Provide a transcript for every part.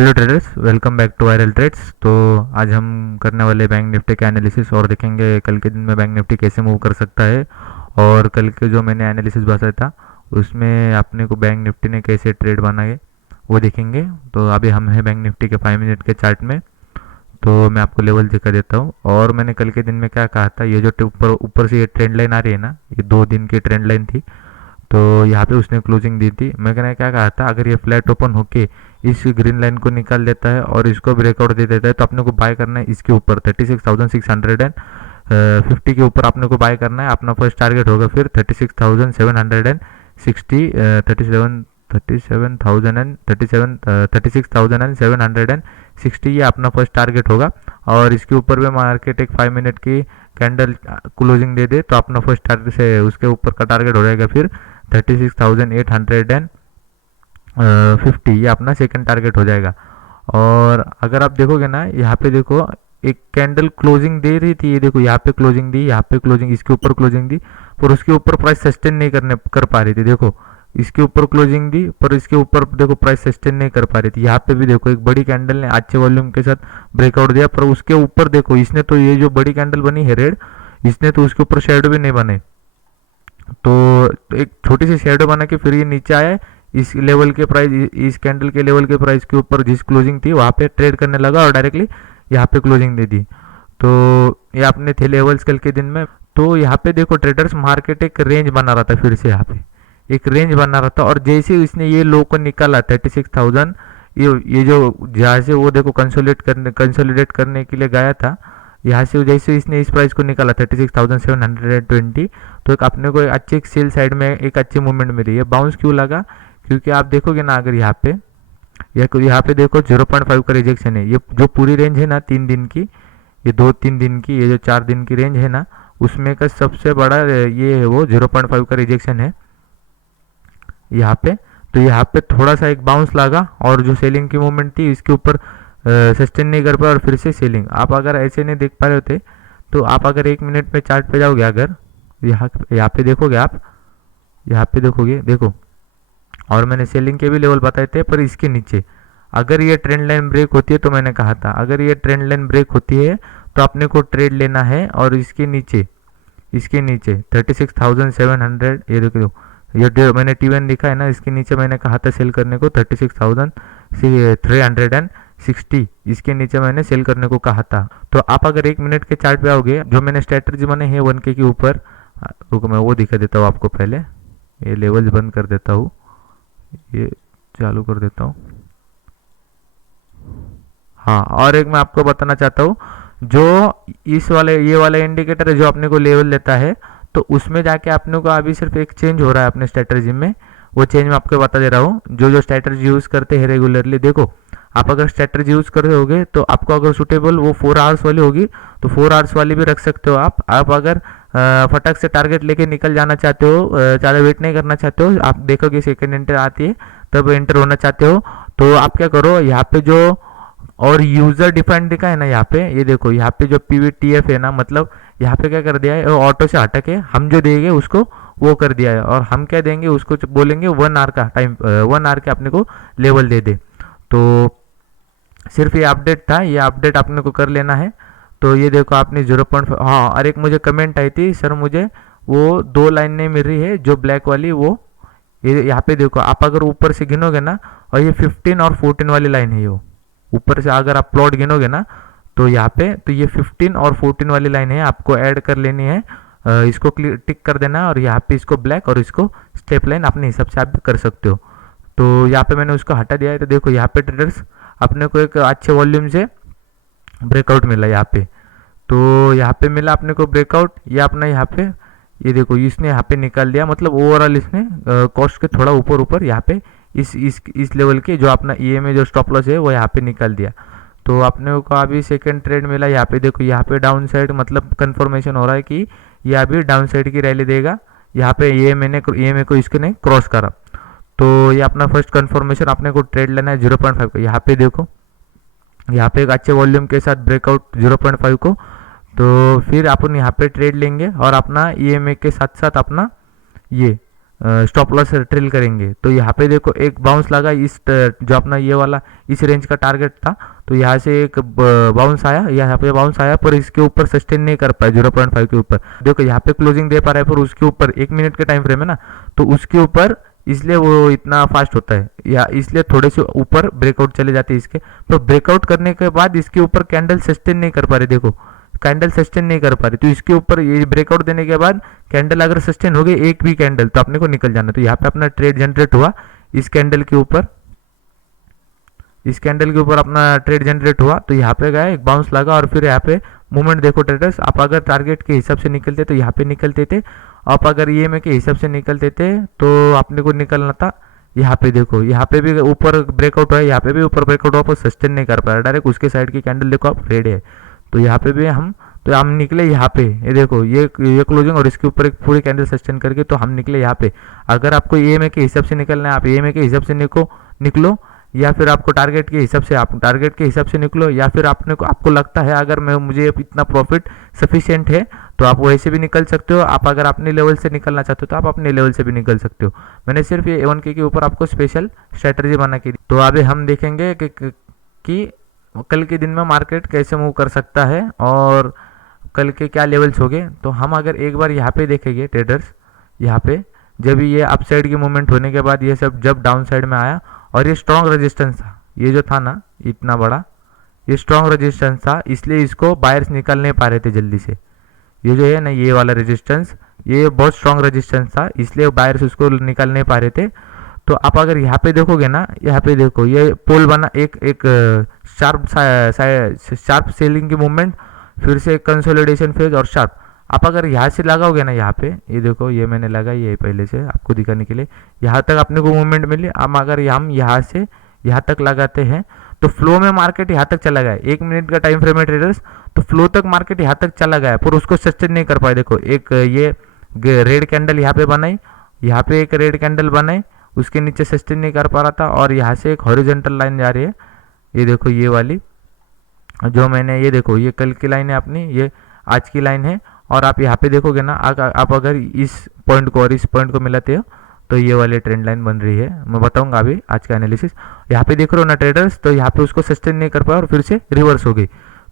Hello traders, welcome back to viral trades. तो आज हम करने वाले बैंक निफ्टी का एनालिसिस और देखेंगे कल के दिन में बैंक निफ्टी कैसे मूव कर सकता है। और कल के जो मैंने एनालिसिस बताया था उसमें अपने को बैंक निफ्टी ने कैसे ट्रेड बनाए वो देखेंगे। तो अभी हम हैं बैंक निफ्टी के 5 मिनट के चार्ट में। तो मैं आपको लेवल दिखा देता हूँ। और मैंने कल के दिन में क्या कहा था, ये जो ऊपर ऊपर से ये ट्रेंड लाइन आ रही है ना, ये 2 दिन की ट्रेंड लाइन थी। तो यहाँ पे उसने क्लोजिंग दी थी। मैं कहना क्या कहा था, अगर ये फ्लैट ओपन होके इस ग्रीन लाइन को निकाल देता है और इसको ब्रेकआउट दे देता है तो अपने को बाय करना है इसके ऊपर 36,650 के ऊपर अपने को बाय करना है। अपना फर्स्ट टारगेट होगा फिर 36,760, 36,760, ये अपना फर्स्ट टारगेट होगा। और इसके ऊपर भी मार्केट एक 5 मिनट की कैंडल क्लोजिंग दे दे तो अपना फर्स्ट टारगेट से उसके ऊपर का टारगेट हो जाएगा फिर 36,850, ये अपना सेकंड टारगेट हो जाएगा। और अगर आप देखोगे ना, यहाँ पे देखो एक कैंडल क्लोजिंग दे रही थी, ये देखो यहाँ पे क्लोजिंग दी, यहाँ पे क्लोजिंग, इसके ऊपर क्लोजिंग दी, पर उसके ऊपर प्राइस सस्टेन नहीं कर पा रही थी। देखो इसके ऊपर क्लोजिंग दी पर इसके ऊपर देखो प्राइस सस्टेन नहीं कर पा रही थी। यहाँ पे भी देखो एक बड़ी कैंडल ने अच्छे वॉल्यूम के साथ ब्रेकआउट दिया, पर उसके ऊपर देखो इसने तो ये जो बड़ी कैंडल बनी है रेड, इसने तो उसके ऊपर शेडो भी नहीं बने। तो एक छोटी सी शेडो बना के फिर ये नीचे आया, इस लेवल के प्राइस, इस कैंडल के लेवल के प्राइस के ऊपर जिस क्लोजिंग थी वहाँ पे ट्रेड करने लगा और डायरेक्टली यहाँ पे क्लोजिंग दे दी। तो ये अपने थे लेवल्स कल के दिन में। तो यहाँ पे देखो ट्रेडर्स, मार्केट एक रेंज बना रहा था, फिर से यहाँ पे एक रेंज बना रहा था। और जैसे इसने ये लो को निकाला 36,000, ये जो जहाँ से वो देखो कंसोलिडेट करने के लिए गया था, यहाँ से जैसे इसने इस प्राइस को निकाला 36,720, तो एक अपने को एक अच्छी सेल साइड में एक अच्छी मूवमेंट मिली है। बाउंस क्यों लगा, क्योंकि आप देखोगे ना, अगर यहाँ पे देखो 0.5 का रिजेक्शन है। ये जो पूरी रेंज है ना 3 दिन की, ये 2-3 दिन की, ये जो 4 दिन की रेंज है ना, उसमें का सबसे बड़ा ये है वो 0.5 का रिजेक्शन है यहाँ पे। तो यहाँ पे थोड़ा सा एक बाउंस लगा और जो सेलिंग की मूवमेंट थी इसके ऊपर सस्टेन नहीं कर पाया और फिर से सेलिंग। आप अगर ऐसे नहीं देख पा रहे होते तो आप अगर 1 मिनट में चार्ट पे जाओगे, अगर यहाँ पे देखोगे, आप यहाँ पे देखोगे, देखो, और मैंने सेलिंग के भी लेवल बताए थे, पर इसके नीचे अगर ये ट्रेंड लाइन ब्रेक होती है, तो मैंने कहा था अगर ये ट्रेंड लाइन ब्रेक होती है तो अपने को ट्रेड लेना है। और इसके नीचे 36,700, ये देखो, ये मैंने T1 लिखा है ना, इसके नीचे मैंने कहा था सेल करने को 36,360, इसके नीचे मैंने सेल करने को कहा था। तो आप अगर 1 मिनट के चार्ट पे आओगे, जो मैंने स्ट्रेटजी बने हैं 1K के ऊपर, रुको मैं वो दिखा देता हूँ आपको। पहले ये लेवल्स बंद कर देता हूँ, ये चालू कर देता हूँ। हाँ, और एक मैं आपको बताना चाहता हूँ, जो इस वाले ये वाला इंडिकेटर है जो अपने को लेवल देता है, तो उसमें जाके अपने को अभी सिर्फ एक चेंज हो रहा है अपने स्ट्रेटजी में। वो चेंज मैं आपको बता दे रहा हूँ। जो स्ट्रेटजी यूज़ करते हैं रेगुलरली, देखो आप अगर स्ट्रेटजी यूज़ कर रहे होगे तो आपको अगर सुटेबल वो 4 आवर्स वाली होगी तो 4 आवर्स वाली भी रख सकते हो आप अगर फटक से टारगेट लेके निकल जाना चाहते हो, ज़्यादा वेट नहीं करना चाहते हो, आप देखोगे सेकेंड एंटर आती है तब एंटर होना चाहते हो, तो आप क्या करो, यहाँ पे जो और यूजर डिफाइंड दिखा है ना, यहाँ पे ये देखो, यहाँ पे जो PVTF है ना, मतलब यहाँ पे क्या कर दिया है, ऑटो से हटा के हम जो देंगे उसको वो कर दिया है। और हम क्या देंगे उसको, बोलेंगे 1 आवर का टाइम, 1 आवर के अपने को लेवल दे दे। तो सिर्फ ये अपडेट था, ये अपडेट अपने को कर लेना है। तो ये देखो आपने 0.5, हाँ, और एक मुझे कमेंट आई थी, सर मुझे वो 2 लाइन नहीं मिल रही है जो ब्लैक वाली, वो ये यहाँ पे देखो, आप अगर ऊपर से गिनोगे ना, और ये 15 और 14 वाली लाइन है, ये ऊपर से अगर आप प्लॉट गिनोगे ना, तो यहाँ पे तो ये 15 और 14 वाली लाइन है, आपको ऐड कर लेनी है। इसको टिक कर देना है और यहाँ पे इसको ब्लैक और इसको स्टेप लाइन अपने हिसाब से आप कर सकते हो। तो यहाँ पे मैंने उसको हटा दिया है। तो देखो यहाँ पे ट्रेडर्स अपने को एक अच्छे वॉल्यूम से ब्रेकआउट मिला यहाँ पे। तो यहाँ पे मिला अपने को ब्रेकआउट, ये अपना यहाँ पे, ये देखो इसने यहाँ पे निकाल दिया, मतलब ओवरऑल इसने कॉस्ट के थोड़ा ऊपर ऊपर यहाँ पे इस लेवल के जो अपना EMA जो स्टॉप लॉस है वो यहाँ पे निकाल दिया। तो अपने को अभी सेकंड ट्रेड मिला। यहाँ पे देखो, यहाँ पे डाउन साइड, मतलब कंफर्मेशन हो रहा है कि ये अभी डाउन साइड की रैली देगा। यहाँ पे EMA को इसने क्रॉस करा, तो ये अपना फर्स्ट कंफर्मेशन अपने को ट्रेड लेना है 0.5 का। यहाँ पे देखो, यहाँ पे एक अच्छे वॉल्यूम के साथ ब्रेकआउट 0.5 को, तो फिर अपन यहाँ पे ट्रेड लेंगे और अपना EMA के साथ साथ अपना ये स्टॉप लॉस ट्रिल करेंगे। तो यहाँ पे देखो एक बाउंस लगा, इस जो अपना ये वाला इस रेंज का टारगेट था, तो यहाँ से एक बाउंस आया, यहाँ पे बाउंस आया, पर इसके ऊपर सस्टेन नहीं कर पाया 0.5 के ऊपर। देखो यहाँ पे क्लोजिंग दे पा रहा है, पर उसके ऊपर 1 मिनट के टाइम फ्रेम है ना, तो उसके ऊपर इसलिए वो इतना फास्ट होता है, या इसलिए थोड़े से ऊपर ब्रेकआउट चले जाते हैं इसके। तो ब्रेकआउट करने के बाद इसके ऊपर कैंडल सस्टेन नहीं कर पा रहे, देखो कैंडल सस्टेन नहीं कर पा रही, तो इसके ऊपर ये ब्रेकआउट देने के बाद कैंडल अगर सस्टेन हो गई एक भी कैंडल, तो अपने को निकल जाना। तो यहाँ पे अपना ट्रेड जनरेट हुआ इस कैंडल के ऊपर, इस कैंडल के ऊपर अपना ट्रेड जनरेट हुआ। तो यहाँ पे गया, एक बाउंस लगा, और फिर यहाँ पे मूवमेंट देखो ट्रेडर्स, आप अगर टारगेट के हिसाब से निकलते तो यहाँ पे निकलते थे, आप अगर ईएमए के हिसाब से निकलते थे तो अपने को निकलना था यहाँ पे। देखो यहाँ पे भी ऊपर ब्रेकआउट हुआ, यहाँ पे भी ऊपर ब्रेकआउट हुआ, पर सस्टेन नहीं कर पाया, डायरेक्ट उसके साइड की कैंडल देखो आप रेड है। तो यहाँ पे भी हम निकले यहाँ पे, ये देखो ये क्लोजिंग और इसके ऊपर एक पूरी कैंडल सस्टेन करके, तो हम निकले यहाँ पे। अगर आपको ईएमए के हिसाब से निकलना है, आप ईएमए के हिसाब से निकलो, या फिर आपको टारगेट के हिसाब से आप टारगेट के हिसाब से निकलो, या फिर आपको लगता है अगर मुझे इतना प्रॉफिट सफिशिएंट है तो आप वैसे भी निकल सकते हो। आप अगर अपने लेवल से निकलना चाहते हो तो आप अपने लेवल से भी निकल सकते हो। मैंने सिर्फ ये A1K के ऊपर आपको स्पेशल स्ट्रेटजी बना के दी। तो अभी हम देखेंगे कि कल के दिन में मार्केट कैसे मूव कर सकता है और कल के क्या लेवल्स हो गए। तो हम अगर एक बार यहाँ पे देखेंगे ट्रेडर्स, यहाँ पे जब ये अप साइड की मूवमेंट होने के बाद ये सब जब डाउन साइड में आया और ये स्ट्रॉन्ग रेजिस्टेंस था, ये जो था ना इतना बड़ा, ये स्ट्रॉन्ग रेजिस्टेंस था, इसलिए इसको बायर्स निकल नहीं पा रहे थे जल्दी से। ये जो है ना ये वाला रेजिस्टेंस, ये बहुत स्ट्रॉन्ग रेजिस्टेंस था, इसलिए बायर्स उसको निकल नहीं पा रहे थे। तो आप अगर यहाँ पे देखोगे ना, यहाँ पे देखो ये पोल बना, एक शार्प सेलिंग की मूवमेंट, फिर से एक कंसोलिडेशन फेज और शार्प। आप अगर यहाँ से लगाओगे ना, यहाँ पे ये देखो ये मैंने लगाई है पहले से आपको दिखाने के लिए, यहाँ तक अपने को मूवमेंट मिली। अब अगर हम यहाँ से यहाँ तक लगाते हैं तो फ्लो में मार्केट यहाँ तक चला गया, 1 मिनट का टाइम फ्रेम है ट्रेडर्स, तो फ्लो तक मार्केट यहाँ तक चला गया, पर उसको सस्टेन नहीं कर पाए। देखो एक ये रेड कैंडल यहाँ पे बनाई, यहाँ पे एक रेड कैंडल बनाई, उसके नीचे सस्टेन नहीं कर पा रहा था, और यहाँ से एक हॉरिजॉन्टल लाइन जा रही है, ये देखो ये वाली जो मैंने, ये देखो ये कल की लाइन है अपनी, ये आज की लाइन है। और आप यहाँ पे देखोगे ना, आप अगर इस पॉइंट को और इस पॉइंट को मिलाते हो तो ये वाली ट्रेंड लाइन बन रही है। मैं बताऊंगा अभी आज का एनालिसिस। यहाँ पे देख रहे हो ना ट्रेडर्स, तो यहाँ पे उसको सस्टेन नहीं कर पाया और फिर से रिवर्स हो गई।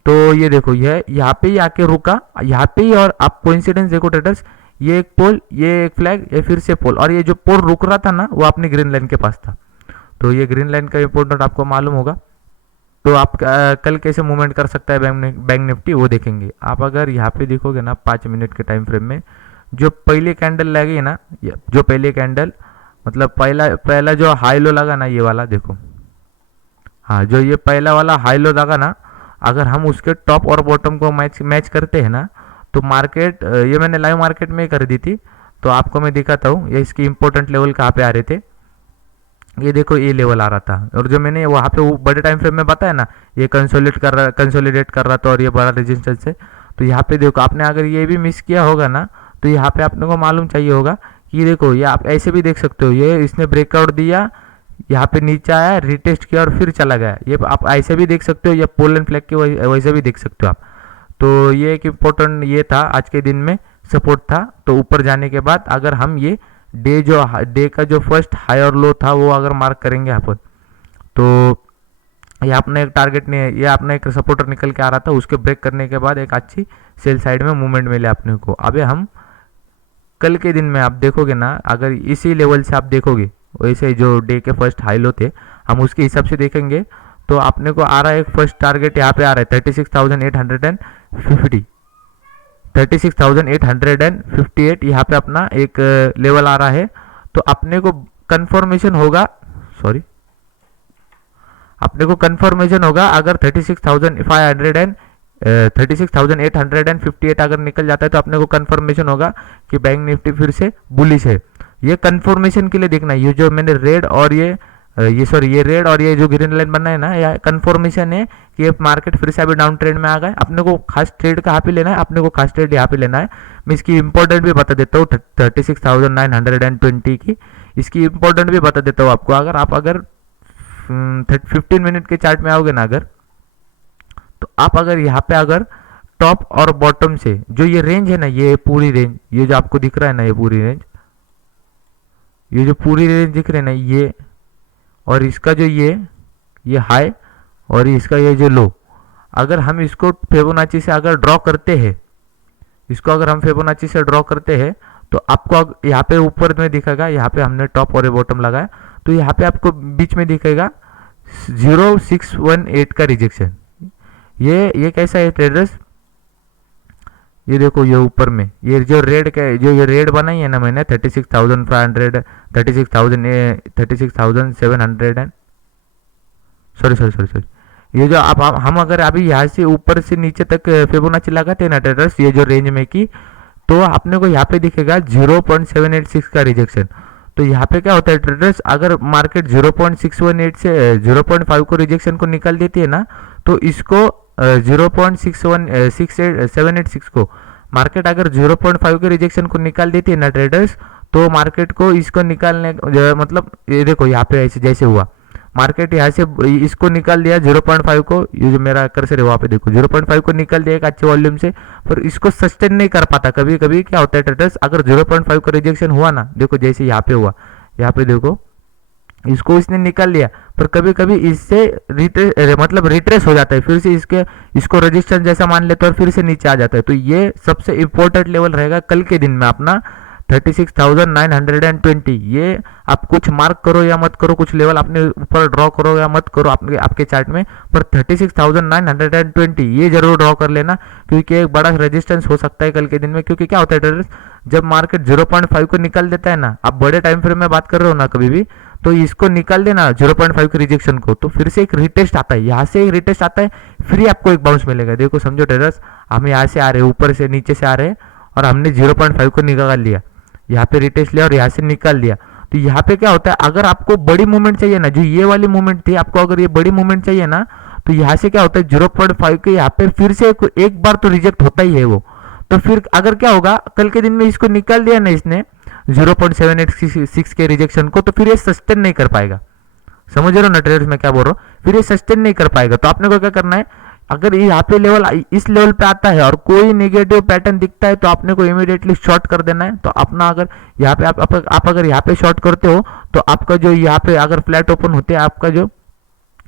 तो ये देखो यह यहाँ पे ही आके रुका, यहाँ पे ही, और आप कोइंसिडेंस देखो ट्रेडर्स, ये एक पोल, ये एक फ्लैग, ये फिर से पोल, और ये जो पोल रुक रहा था ना वो अपनी ग्रीन लाइन के पास था। तो ये ग्रीन लाइन का इंपॉर्टेंट आपको मालूम होगा। तो आप कल कैसे मूवमेंट कर सकता है बैंक निफ्टी वो देखेंगे। आप अगर यहाँ पे देखोगे ना 5 मिनट के टाइम फ्रेम में, जो पहले कैंडल लगी ना, जो पहले कैंडल मतलब पहला जो हाई लो लगा ना, ये वाला देखो, हाँ जो ये पहला वाला हाई लो लगा ना, अगर हम उसके टॉप और बॉटम को मैच करते हैं ना, तो मार्केट, ये मैंने लाइव मार्केट में कर दी थी, तो आपको मैं दिखाता हूँ ये इसकी इंपॉर्टेंट लेवल कहाँ पे आ रहे थे। ये देखो ये लेवल आ रहा था, और जो मैंने वहाँ पे बड़े टाइम फ्रेम में बताया ना, ये कंसोलिडेट कर रहा था और ये बड़ा रेजिस्टेंस है। तो यहाँ पे देखो आपने अगर ये भी मिस किया होगा ना, तो यहाँ पे आपने को मालूम चाहिए होगा कि देखो ये आप ऐसे भी देख सकते हो, ये इसने ब्रेकआउट दिया, यहाँ पे नीचे आया, रिटेस्ट किया और फिर चला गया। ये आप ऐसे भी देख सकते हो, या पोल एंड फ्लैग के वैसे भी देख सकते हो आप। तो ये एक इम्पोर्टेंट ये था आज के दिन में सपोर्ट था। तो ऊपर जाने के बाद अगर हम ये डे का जो फर्स्ट हाई और लो था वो अगर मार्क करेंगे यहाँ पर, तो ये अपने एक टारगेट ने, ये अपना एक सपोर्टर निकल के आ रहा था, उसके ब्रेक करने के बाद एक अच्छी सेल साइड में मूवमेंट मिले अपने को। अबे हम कल के दिन में आप देखोगे ना, अगर इसी लेवल से आप देखोगे, वैसे जो डे के फर्स्ट हाई लो थे, हम उसके हिसाब से देखेंगे तो अपने को आ रहा है एक फर्स्ट टारगेट यहाँ पे आ रहा है 36,850, 36,858 यहाँ पे अपना एक लेवल आ रहा है। तो अपने को कंफर्मेशन होगा, सॉरी अपने को कंफर्मेशन होगा अगर 36,858 अगर निकल जाता है, तो अपने को कंफर्मेशन होगा कि बैंक निफ्टी फिर से बुलिश है। ये कंफर्मेशन के लिए देखना, ये जो मैंने रेड और ये रेड और ये जो ग्रीन लाइन बनना है ना, यह कंफर्मेशन है कि ये मार्केट फिर से अभी डाउन ट्रेंड में आ गए। अपने को खास ट्रेड कहाँ पे लेना है, अपने को खास ट्रेड यहाँ पे लेना है। मैं इसकी इंपॉर्टेंट भी बता देता हूँ 36,920 की, इसकी इंपॉर्टेंट भी बता देता हूँ आपको। अगर 15 मिनट के चार्ट में आओगे ना, अगर तो आप अगर यहाँ पे अगर टॉप और बॉटम से जो ये रेंज है ना, ये पूरी रेंज, ये जो आपको दिख रहा है ना, ये पूरी रेंज, ये जो पूरी रेंज दिख रही है ना, ये और इसका जो ये हाई और इसका ये जो लो, अगर हम इसको फिबोनाची से अगर ड्रॉ करते हैं, इसको अगर हम फिबोनाची से ड्रॉ करते हैं तो आपको यहाँ पे ऊपर में दिखेगा, यहाँ पे हमने टॉप और बॉटम लगाया, तो यहाँ पे आपको बीच में दिखेगा 0618 का रिजेक्शन। ये कैसा है ट्रेडर्स, ये देखो ये ऊपर में ये जो रेड का जो ये रेड बनाई है ना मैंने 36,500 36,700 एंड सॉरी ये जो आप हम अगर अभी यहाँ से ऊपर से नीचे तक फिबोनाची लगाते हैं ना ट्रेडर्स, ये जो रेंज में की, तो आपने को यहाँ पे दिखेगा 0.786 का रिजेक्शन। तो यहाँ पे क्या होता है ट्रेडर्स, अगर मार्केट 0.618 से 0.5 को रिजेक्शन को निकाल देती है ना, तो इसको 0.61786 को मार्केट अगर 0.5 के रिजेक्शन को निकाल देती है ना ट्रेडर्स, तो मार्केट को इसको निकालने मतलब ये देखो यहाँ पे ऐसे जैसे हुआ, मार्केट यहाँ से इसको निकाल दिया 0.5 को, ये जो मेरा कर्सर है वहाँ पे देखो 0.5 को निकाल दिया एक अच्छे वॉल्यूम से, पर इसको सस्टेन नहीं कर पाता। कभी कभी क्या होता है ट्रेडर्स, अगर 0.5 का रिजेक्शन हुआ ना, देखो जैसे यहाँ पे हुआ, यहाँ पे देखो इसको इसने निकाल लिया, पर कभी कभी इससे रिट्रेस हो जाता है, फिर से इसको रजिस्टेंस जैसा मान लेते हैं और फिर से नीचे आ जाता है। तो ये सबसे इंपॉर्टेंट लेवल रहेगा कल के दिन में अपना 36,920। ये आप कुछ मार्क करो या मत करो, कुछ लेवल अपने ऊपर ड्रॉ करो या मत करो आपके चार्ट में, पर 36,920 ये जरूर ड्रॉ कर लेना, क्योंकि एक बड़ा रेजिस्टेंस हो सकता है कल के दिन में। क्योंकि क्या होता है ट्रेडर्स, जब मार्केट 0.5 को निकाल देता है ना, आप बड़े टाइम फ्रेम में बात कर रहे हो ना कभी भी, तो इसको निकाल देना 0.5 के रिजेक्शन को, तो फिर से एक रिटेस्ट आता है, यहाँ से एक रिटेस्ट आता है, फिर आपको एक बाउंस मिलेगा। देखो समझो ट्रेडर्स, हम यहाँ से आ रहे हैं, ऊपर से नीचे से आ रहे हैं और हमने 0.5 को निकाल लिया, यहाँ पे रिटेस्ट लिया और यहाँ से निकाल दिया। तो यहाँ पे क्या होता है, अगर आपको बड़ी मूवमेंट चाहिए ना, जो ये वाली मूवमेंट थी, आपको अगर ये बड़ी मूवमेंट चाहिए ना, तो यहाँ से क्या होता है 0.5 के यहाँ पे फिर से एक बार तो रिजेक्ट होता ही है वो। तो फिर अगर क्या होगा, कल के दिन में इसको निकाल दिया ना इसने 0.786 के रिजेक्शन को, तो फिर ये सस्टेन नहीं कर पाएगा। समझ रहे हो ना ट्रेडर्स मैं क्या बोल रहा हूँ, फिर ये सस्टेन नहीं कर पाएगा। तो आपने को क्या करना है, अगर यहाँ पे लेवल इस लेवल पे आता है और कोई नेगेटिव पैटर्न दिखता है, तो आपने को इमीडिएटली शॉर्ट कर देना है। तो अपना अगर यहाँ पे आप अगर यहाँ पे शॉर्ट करते हो, तो आपका जो यहाँ पे अगर फ्लैट ओपन होते हैं, आपका जो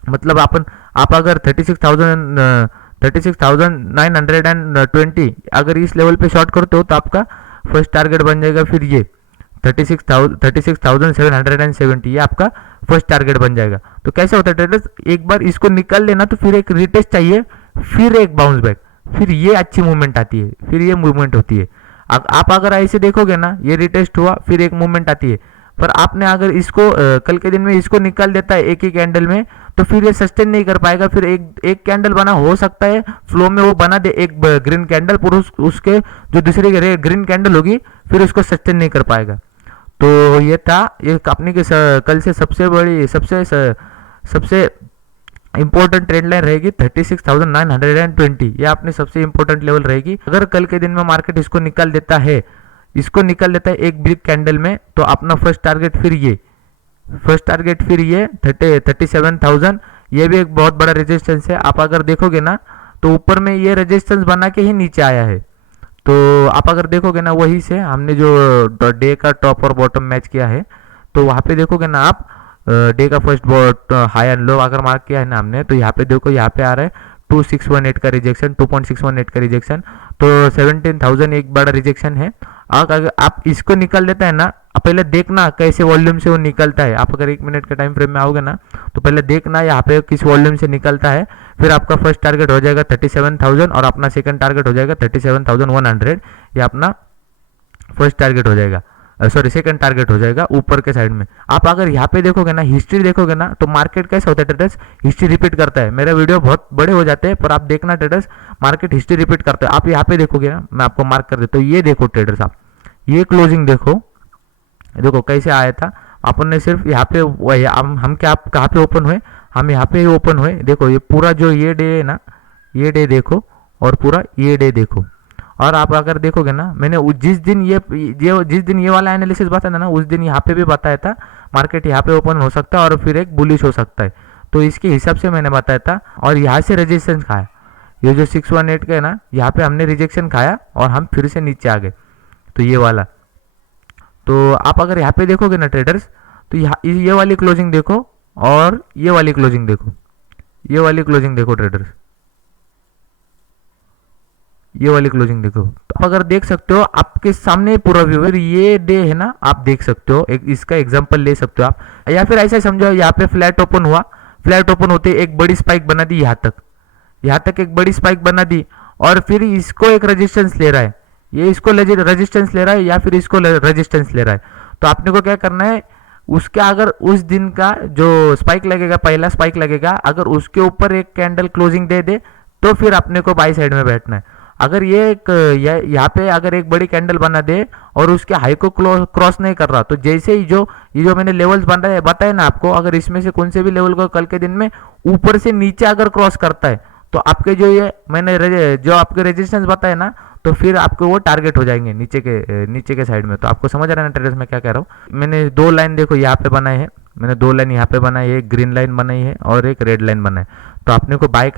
मतलब आप अगर 36,920 अगर इस लेवल पे शॉर्ट करते हो, तो आपका फर्स्ट टारगेट बन जाएगा फिर ये 36,770, ये आपका फर्स्ट टारगेट बन जाएगा। तो कैसे होता है ट्रेडर्स, एक बार इसको निकाल लेना, तो फिर एक रिटेस्ट चाहिए, फिर एक बाउंस बैक, फिर ये अच्छी मूवमेंट आती है, फिर ये मूवमेंट होती है। आप अगर ऐसे देखोगे ना, ये रिटेस्ट हुआ फिर एक मूवमेंट आती है, पर आपने अगर इसको कल के दिन में इसको निकाल देता है एक ही कैंडल में, तो फिर ये सस्टेन नहीं कर पाएगा। फिर एक कैंडल बना, हो सकता है फ्लो में वो बना दे एक ग्रीन कैंडल, पर उसके जो दूसरी ग्रीन कैंडल होगी फिर उसको सस्टेन नहीं कर पाएगा। तो ये था, ये अपनी के कल से सबसे बड़ी सबसे इंपॉर्टेंट ट्रेंड लाइन रहेगी 36,920। ये अपनी सबसे इंपॉर्टेंट लेवल रहेगी। अगर कल के दिन में मार्केट इसको निकाल देता है एक बिग कैंडल में, तो अपना फर्स्ट टारगेट फिर ये 37,000, ये भी एक बहुत बड़ा रेजिस्टेंस है। आप अगर देखोगे ना, तो ऊपर में ये रेजिस्टेंस बना के ही नीचे आया है। तो आप अगर देखोगे ना, वही से हमने जो डे का टॉप और बॉटम मैच किया है, तो वहाँ पे देखोगे ना आप, डे का फर्स्ट हाई एंड लो अगर मार्क किया है ना हमने, तो यहाँ पे देखो, यहाँ पे आ रहा है 2618 का रिजेक्शन, 2.618 का रिजेक्शन, तो 17,000 एक बड़ा रिजेक्शन है। अगर आप इसको निकाल देता है ना, पहले देखना कैसे वॉल्यूम से वो निकलता है। आप अगर 1 मिनट के टाइम फ्रेम में आओगे ना, तो पहले देखना यहाँ पे किस वॉल्यूम से निकलता है, फिर आपका फर्स्ट टारगेट हो जाएगा 37,000 और अपना सेकंड टारगेट हो जाएगा 37,100। ये अपना फर्स्ट टारगेट हो जाएगा, सॉरी सेकंड टारगेट हो जाएगा ऊपर के साइड में। आप अगर यहाँ पे देखोगे ना, हिस्ट्री देखोगे ना, तो मार्केट कैसा होता है ट्रेडर्स, हिस्ट्री रिपीट करता है। मेरा वीडियो बहुत बड़े हो जाते हैं, पर आप देखना ट्रेडर्स, मार्केट हिस्ट्री रिपीट करता है। आप यहाँ पे देखोगे ना, मैं आपको मार्क कर देता हूँ, ये देखो ट्रेडर्स, आप ये क्लोजिंग देखो कैसे आया था। अपन ने सिर्फ यहाँ पे हम क्या कहाँ पे ओपन हुए, हम यहाँ पे ही ओपन हुए। देखो ये पूरा जो ये डे है ना, ये डे देखो और पूरा ये डे देखो। और आप अगर देखोगे ना, मैंने जिस दिन ये वाला एनालिसिस बताया ना, उस दिन यहाँ पे भी बताया था मार्केट यहाँ पे ओपन हो सकता है और फिर एक बुलिश हो सकता है। तो इसके हिसाब से मैंने बताया था। और यहाँ से रेजिस्टेंस खाया, ये जो 618 का है ना, यहाँ पे हमने रिजेक्शन खाया और हम फिर से नीचे आ गए। तो ये वाला, तो आप अगर यहाँ पे देखोगे ना ट्रेडर्स, तो ये वाली क्लोजिंग देखो और ये वाली क्लोजिंग देखो, ये वाली क्लोजिंग देखो ट्रेडर्स, ये वाली क्लोजिंग देखो। तो आप अगर देख सकते हो आपके सामने पूरा व्यू है, ये डे है ना, आप देख सकते हो, एक इसका एग्जांपल ले सकते हो आप, या फिर ऐसा समझो यहाँ पे फ्लैट ओपन हुआ, फ्लैट ओपन होते एक बड़ी स्पाइक बना दी यहाँ तक, यहाँ तक एक बड़ी स्पाइक बना दी, और फिर इसको एक रेजिस्टेंस ले रहा है, ये इसको रेजिस्टेंस ले रहा है या फिर इसको रेजिस्टेंस ले रहा है। तो आपने को क्या करना है, उसके अगर उस दिन का जो स्पाइक लगेगा, पहला स्पाइक लगेगा, अगर उसके ऊपर एक कैंडल क्लोजिंग दे दे तो फिर अपने को बाई साइड में बैठना है। अगर ये एक यहाँ पे अगर एक बड़ी कैंडल बना दे और उसके हाई को क्रॉस नहीं कर रहा, तो जैसे ही ये जो मैंने लेवल्स बताए ना आपको, अगर इसमें से कौन से भी लेवल को कल के दिन में ऊपर से नीचे अगर क्रॉस करता है, तो आपके जो ये मैंने जो आपके रेजिस्टेंस बताए ना, तो फिर आपको वो टारगेट हो जाएंगे नीचे के साइड में। तो आपको समझ आ रहा है ना ट्रेडर्स मैं क्या कह रहा हूँ। मैंने दो लाइन देखो यहाँ पे बनाए हैं, मैंने दो लाइन यहाँ पे बनाई है, एक ग्रीन लाइन बनाई है और एक रेड लाइन बनाई। तो आपने को बाय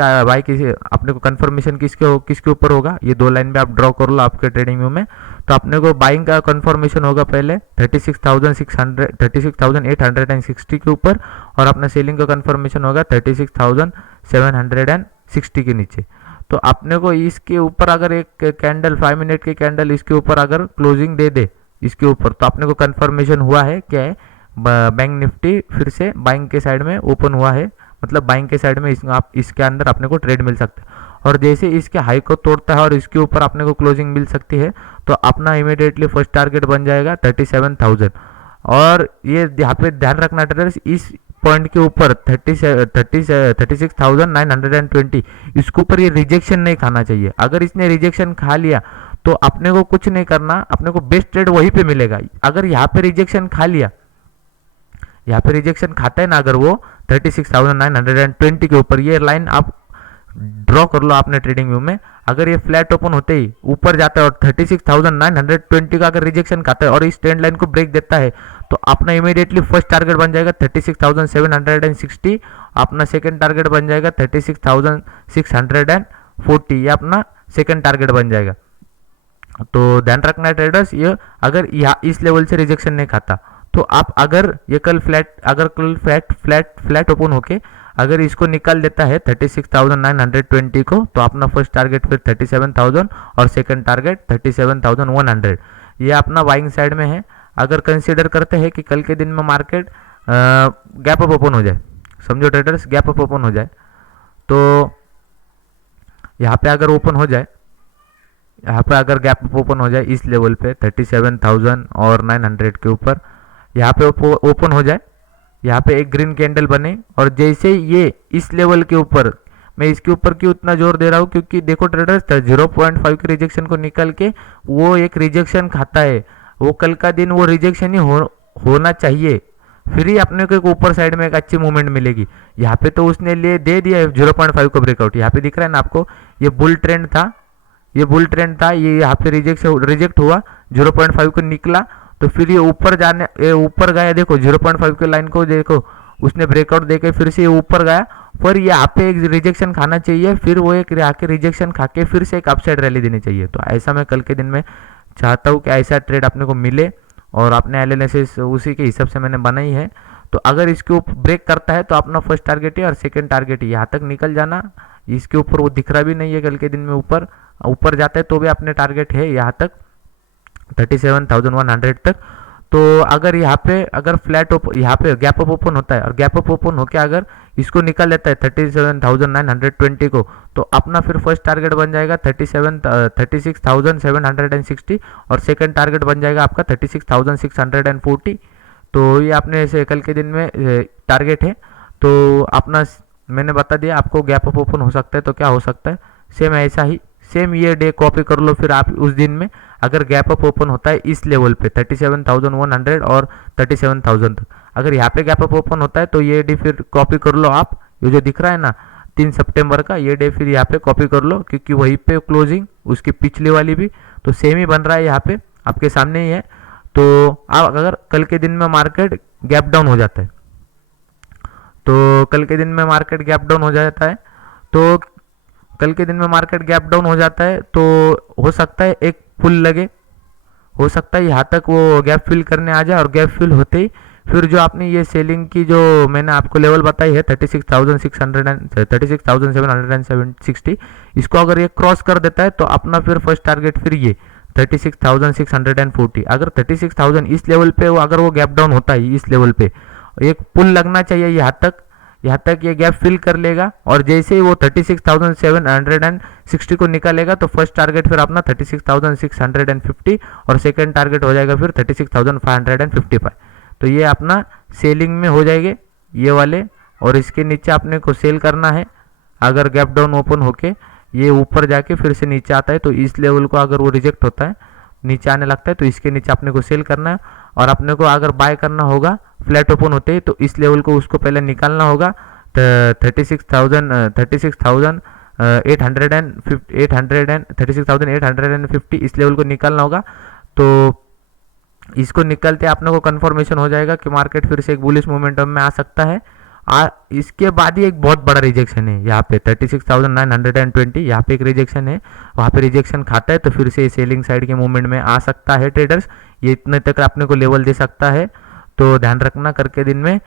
किसी आपने को कंफर्मेशन किसके ऊपर होगा, ये दो लाइन भी आप ड्रॉ कर लो आपके ट्रेडिंग व्यू में। तो आपने को बाइंग का कंफर्मेशन होगा पहले 36,860 के ऊपर, और अपना सेलिंग का कंफर्मेशन होगा 36,760 के नीचे। तो आपने को इसके ऊपर अगर एक कैंडल 5 मिनट की कैंडल इसके ऊपर अगर क्लोजिंग दे दे इसके ऊपर, तो आपने को कंफर्मेशन हुआ है क्या है, बैंक निफ्टी फिर से बाइंग के साइड में ओपन हुआ है, मतलब बाइंग के साइड में आप इसके अंदर अपने को ट्रेड मिल सकता है। और जैसे इसके हाई को तोड़ता है और इसके ऊपर अपने को क्लोजिंग मिल सकती है, तो अपना इमीडिएटली फर्स्ट टारगेट बन जाएगा 37,000। और ये यहाँ पे ध्यान रखना ट्रेडर्स, इस पॉइंट के ऊपर 36,920 इसके ऊपर ये रिजेक्शन नहीं खाना चाहिए। अगर इसने रिजेक्शन खा लिया तो अपने को कुछ नहीं करना, अपने को बेस्ट ट्रेड वहीं पे मिलेगा। अगर यहाँ पे रिजेक्शन खा लिया, यहाँ पे रिजेक्शन खाता है ना अगर वो 36,920 के ऊपर, ये लाइन आप ड्रॉ कर लो आपने ट्रेडिंग व्यू में। अगर ये फ्लैट ओपन होते ही ऊपर जाता है और 36,920 का अगर रिजेक्शन खाता है और इस ट्रेंड लाइन को ब्रेक देता है, तो अपना इमीडिएटली फर्स्ट टारगेट बन जाएगा 36,760, अपना सेकंड टारगेट बन जाएगा 36,640, ये अपना सेकंड टारगेट बन जाएगा। तो ध्यान रखना है ट्रेडर्स, ये अगर यहाँ इस लेवल से रिजेक्शन नहीं खाता, तो आप अगर ये कल फ्लैट ओपन होके अगर इसको निकाल देता है 36,920 को, तो अपना फर्स्ट टारगेट फिर 37,000 और सेकंड टारगेट 37,100, ये अपना बाइंग साइड में है। अगर कंसीडर करते हैं कि कल के दिन में मार्केट गैप अप ओपन हो जाए, समझो ट्रेडर्स गैप अप ओपन हो जाए, तो यहाँ पे अगर ओपन हो जाए, यहाँ पे अगर गैप अप ओपन हो जाए इस लेवल पे 37,000 और 900 के ऊपर, यहाँ पे ओपन हो जाए, यहाँ पे एक ग्रीन कैंडल बने, और जैसे ये इस लेवल के ऊपर, मैं इसके ऊपर क्यों उतना जोर दे रहा हूँ, क्योंकि देखो ट्रेडर्स 0.5 के रिजेक्शन को निकल के वो एक रिजेक्शन खाता है, वो कल का दिन वो रिजेक्शन ही होना चाहिए, फिर ही अपने को एक ऊपर साइड में एक अच्छी मूवमेंट मिलेगी। यहाँ पे तो उसने दे दिया 0.5 को ब्रेकआउट, यहाँ पे दिख रहा है ना आपको, ये बुल ट्रेंड था, ये बुल ट्रेंड था, ये यहाँ पे रिजेक्ट हुआ, 0.5 को निकला, तो फिर ये ऊपर गया, देखो 0.5 के लाइन को देखो, उसने ब्रेकआउट देके फिर से ये ऊपर गया, पर यहाँ पे एक रिजेक्शन खाना चाहिए, फिर वो एक आके रिजेक्शन खा के फिर से एक अपसाइड रैली देनी चाहिए। तो ऐसा मैं कल के दिन में चाहता हूँ कि ऐसा ट्रेड अपने को मिले, और अपने एनालिसिस उसी के हिसाब से मैंने बनाई है। तो अगर इसके ऊपर ब्रेक करता है तो अपना फर्स्ट टारगेट है और सेकंड टारगेट यहाँ तक निकल जाना, इसके ऊपर वो दिख रहा भी नहीं है कल के दिन में, ऊपर जाता है तो भी अपने टारगेट है यहाँ तक 37,100 तक। तो अगर यहाँ पे अगर यहाँ पे गैप अप ओपन होता है और गैप अप ओपन होकर अगर इसको निकाल लेता है 37,920 को, तो अपना फिर फर्स्ट टारगेट बन जाएगा 36,760 और सेकंड टारगेट बन जाएगा आपका 36,640। तो ये आपने ऐसे कल के दिन में टारगेट है। तो अपना मैंने बता दिया आपको, गैप अप ओपन हो सकता है तो क्या हो सकता है, सेम ऐसा ही सेम ये डे कॉपी कर लो। फिर आप उस दिन में अगर गैप अप ओपन होता है इस लेवल पे 37,100 और 37,000 तक, अगर यहाँ पे गैप अप ओपन होता है तो ये डे फिर कॉपी कर लो आप, ये जो दिख रहा है ना 3 सितंबर का, ये डे फिर यहाँ पे कॉपी कर लो, क्योंकि वहीं पे क्लोजिंग उसकी पिछली वाली भी तो सेम ही बन रहा है, यहाँ पे आपके सामने ही है। तो आप अगर कल के दिन में मार्केट गैप डाउन हो जाता है, तो कल के दिन में मार्केट गैप डाउन हो जाता है, तो कल के दिन में मार्केट गैप डाउन हो जाता है तो हो सकता है एक फुल लगे, हो सकता है यहाँ तक वो गैप फिल करने आ जाए, और गैप फिल होते ही फिर जो आपने ये सेलिंग की जो मैंने आपको लेवल बताई है 36,600 एंड 36,760, इसको अगर ये क्रॉस कर देता है तो अपना फिर फर्स्ट टारगेट फिर ये 36,640। अगर 36,000 इस लेवल पे अगर वो गैप डाउन होता है इस लेवल पे, एक पुल लगना चाहिए यहाँ तक ये गैप फिल कर लेगा, और जैसे ही वो 36,760 को निकालेगा तो फर्स्ट टारगेट फिर अपना 36,650 और सेकंड टारगेट हो जाएगा फिर 36,555। तो ये अपना सेलिंग में हो जाएंगे ये वाले, और इसके नीचे आपने को सेल करना है। अगर गैप डाउन ओपन होके ये ऊपर जाके फिर से नीचे आता है तो इस लेवल को अगर वो रिजेक्ट होता है, नीचे आने लगता है, तो इसके नीचे अपने को सेल करना है। और अपने को अगर बाय करना होगा फ्लैट ओपन होते ही तो इस लेवल को उसको पहले निकालना होगा, 36,850 इस लेवल को निकालना होगा। तो इसको निकलते अपने को कंफर्मेशन हो जाएगा कि मार्केट फिर से एक बुलिश मोमेंटम में आ सकता है। इसके बाद ही एक बहुत बड़ा रिजेक्शन है यहाँ पे 36,920, यहाँ पे एक रिजेक्शन है, वहाँ पे रिजेक्शन खाता है तो फिर से सेलिंग साइड के मूवमेंट में आ सकता है ट्रेडर्स। ये इतने तक अपने को लेवल दे सकता है, तो ध्यान रखना करके दिन में।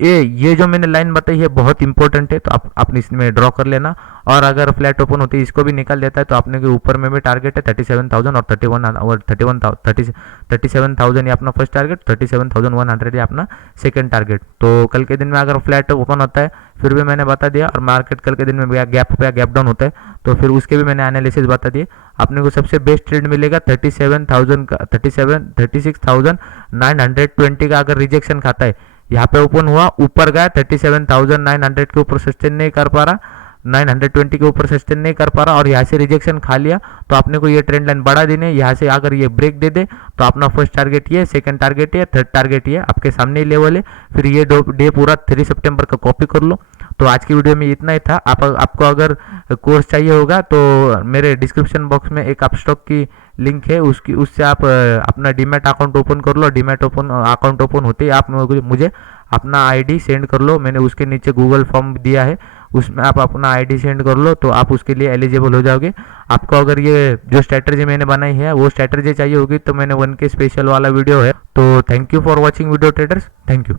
ये जो मैंने लाइन बताई है बहुत इंपॉर्टेंट है, तो आप इसमें ड्रॉ कर लेना। और अगर फ्लैट ओपन होती है इसको भी निकाल देता है तो अपने के ऊपर में भी टारगेट है 37,000 और 37,000 ये अपना फर्स्ट टारगेट, 37,100 ये अपना सेकंड टारगेट। तो कल के दिन में अगर फ्लैट ओपन होता है फिर भी मैंने बता दिया, और मार्केट कल के दिन में गैप पे गैप डाउन होता है तो फिर उसके भी मैंने एनालिसिस बता दिए। अपने को सबसे बेस्ट ट्रेड मिलेगा 36,920 का अगर रिजेक्शन खाता है, यहाँ पे ओपन हुआ ऊपर गया 37,900 के ऊपर सस्टेन नहीं कर पा रहा, 920 के ऊपर सस्टेन नहीं कर पा रहा, और यहाँ से रिजेक्शन खा लिया तो आपने को ये ट्रेंड लाइन बढ़ा देने। यहाँ से अगर ये ब्रेक दे दे तो अपना फर्स्ट टारगेट ये, सेकंड टारगेट ये, थर्ड टारगेट ये आपके सामने ही लेवल है। फिर ये डे पूरा 3 सितंबर का कॉपी कर लो। तो आज की वीडियो में इतना ही था। आपको अगर कोर्स चाहिए होगा तो मेरे डिस्क्रिप्शन बॉक्स में एक अपस्टॉक की लिंक है, उससे आप अपना डीमैट अकाउंट ओपन कर लो। डीमैट अकाउंट ओपन होते ही आप मुझे अपना आईडी सेंड कर लो। मैंने उसके नीचे गूगल फॉर्म दिया है, उसमें आप अपना आईडी सेंड कर लो तो आप उसके लिए एलिजिबल हो जाओगे। आपको अगर ये जो स्ट्रैटेजी मैंने बनाई है वो स्ट्रैटेजी चाहिए होगी तो मैंने 1K स्पेशल वाला वीडियो है। तो thank you for watching video traders, thank you.